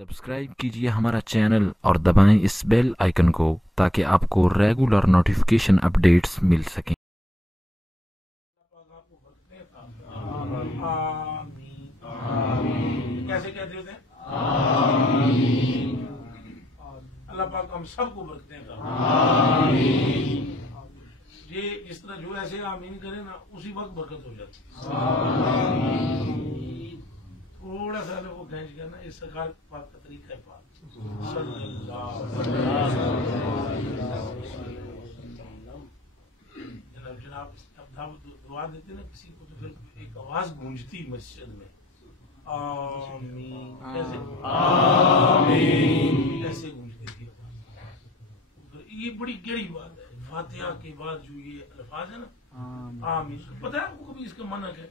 Subscribe कीजिए हमारा channel और दबाएं इस बेल आइकन को ताकि आपको रेगुलर नोटिफिकेशन अपडेट्स मिल सकें। कैसे कहते होते हैं? अल्लाह पाक हम सबको बरकतें का ये जिस तरह जो ऐसे आमीन करे ना उसी वक्त बरकत हो जाती है। थोड़ा सा वो खींच गया ना इस सरकार पाक का तरीका है पाक जनाब दुआ देते ना किसी को तो फिर एक आवाज गूंजती मस्जिद में आमीन कैसे आमीन ऐसे गूंजती थी। तो ये बड़ी गहरी बात है। फातिहा के बाद जो ये अल्फाज है ना आमीन, पता है आपको कभी इसका मनक है?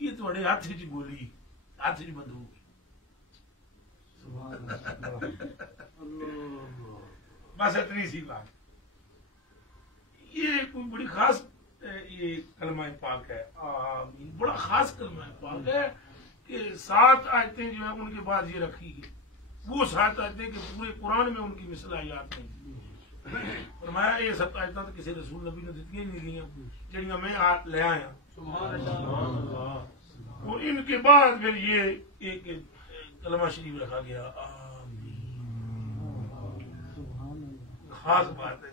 ये थोड़े हाथ से बोली हाथ से बंदूक बस इतनी सी बात। ये कोई बड़ी खास ये कलमा पाक है आमीन, बड़ा खास कलमा पाक है कि 7 आयतें जो है उनके बाद ये रखी है। वो 7 आयतें कि पूरे कुरान में उनकी मिसल आयात नहीं फरमाया ये 7 आयतें तो किसी रसूल नबी ने दित्तियां ही नहीं गई जड़ियां मैं ले आया। और इनके बाद फिर ये एक कलमा शरीफ रखा गया आमीन। खास बात है।